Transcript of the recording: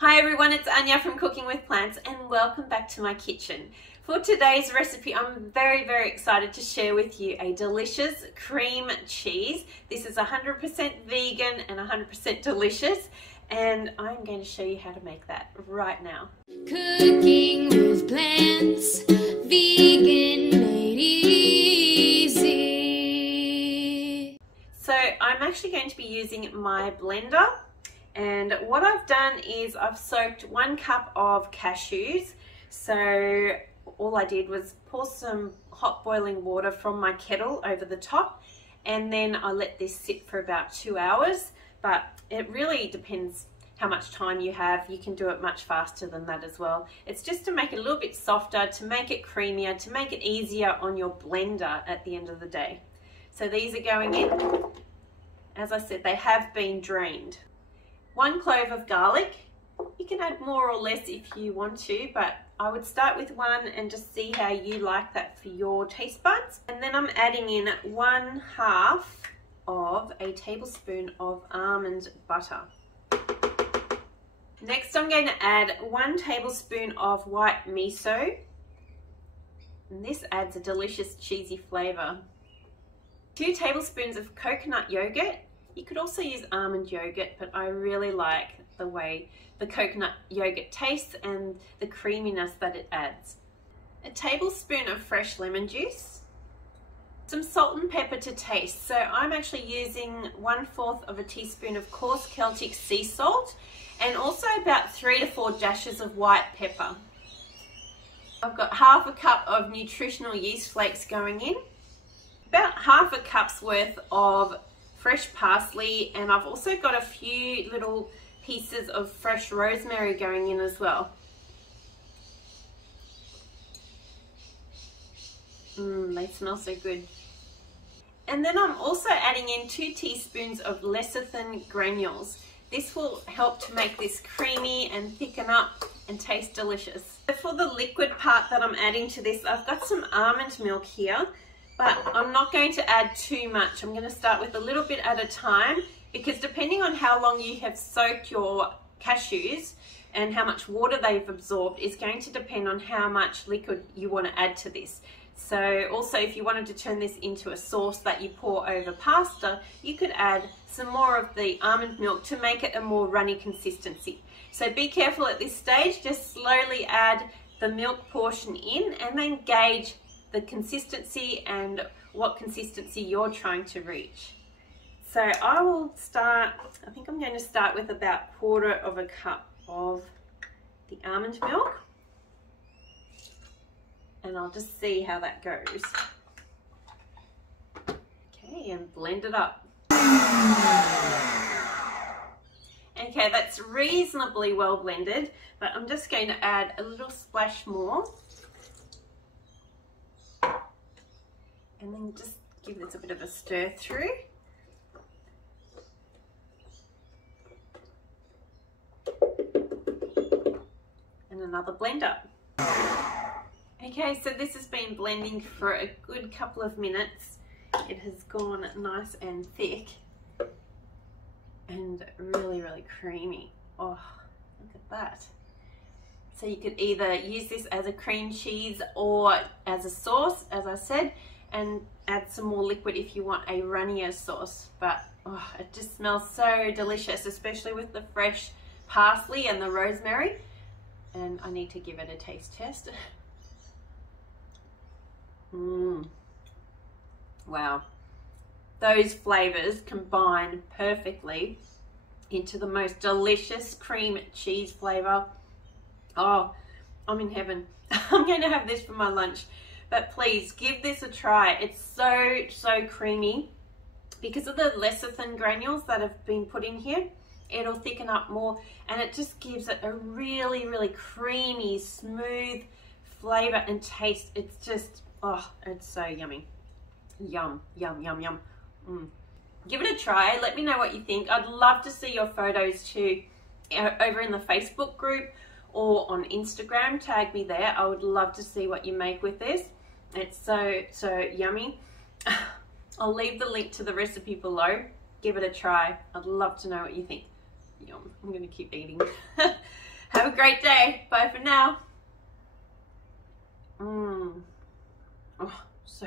Hi everyone, it's Anja from Cooking with Plants and welcome back to my kitchen. For today's recipe, I'm very excited to share with you a delicious cream cheese. This is 100% vegan and 100% delicious, and I'm going to show you how to make that right now. Cooking with Plants, vegan made easy. So I'm actually going to be using my blender. And what I've done is I've soaked 1 cup of cashews. So all I did was pour some hot boiling water from my kettle over the top, and then I let this sit for about 2 hours. But it really depends how much time you have. You can do it much faster than that as well. It's just to make it a little bit softer, to make it creamier, to make it easier on your blender at the end of the day. So these are going in. As I said, they have been drained. 1 clove of garlic. You can add more or less if you want to, but I would start with 1 and just see how you like that for your taste buds. And then I'm adding in 1/2 of a tablespoon of almond butter. Next I'm going to add 1 tablespoon of white miso, and this adds a delicious cheesy flavour. 2 tablespoons of coconut yogurt. You could also use almond yogurt, but I really like the way the coconut yogurt tastes and the creaminess that it adds. A tablespoon of fresh lemon juice. Some salt and pepper to taste. So I'm actually using 1/4 of a teaspoon of coarse Celtic sea salt, and also about 3 to 4 dashes of white pepper. I've got 1/2 cup of nutritional yeast flakes going in. About 1/2 cup's worth of fresh parsley, and I've also got a few little pieces of fresh rosemary going in as well. They smell so good. And then I'm also adding in 2 teaspoons of lecithin granules. This will help to make this creamy and thicken up and taste delicious. So for the liquid part that I'm adding to this, I've got some almond milk here. But I'm not going to add too much. I'm going to start with a little bit at a time, because depending on how long you have soaked your cashews and how much water they've absorbed is going to depend on how much liquid you want to add to this. So also, if you wanted to turn this into a sauce that you pour over pasta, you could add some more of the almond milk to make it a more runny consistency. So be careful at this stage. Just slowly add the milk portion in and then gauge the consistency and what consistency you're trying to reach. So I will start, I think I'm going to start with about 1/4 cup of the almond milk, and I'll just see how that goes. Okay, and blend it up. Okay, that's reasonably well blended, but I'm just going to add a little splash more. And then just give this a bit of a stir through. And another blend up. Okay, so this has been blending for a good couple of minutes. It has gone nice and thick and really creamy. Oh, look at that. So you could either use this as a cream cheese or as a sauce, as I said, and add some more liquid if you want a runnier sauce. But oh, it just smells so delicious, especially with the fresh parsley and the rosemary. And I need to give it a taste test. Wow, those flavors combine perfectly into the most delicious cream cheese flavor. Oh, I'm in heaven. I'm going to have this for my lunch. But please give this a try. It's so creamy. Because of the lecithin granules that have been put in here, it'll thicken up more, and it just gives it a really creamy, smooth flavor and taste. It's just, oh, it's so yummy. Yum. Give it a try. Let me know what you think. I'd love to see your photos too over in the Facebook group or on Instagram. Tag me there. I would love to see what you make with this. It's so yummy. I'll leave the link to the recipe below. Give it a try. I'd love to know what you think. Yum. I'm going to keep eating. great day. Bye for now. Oh, so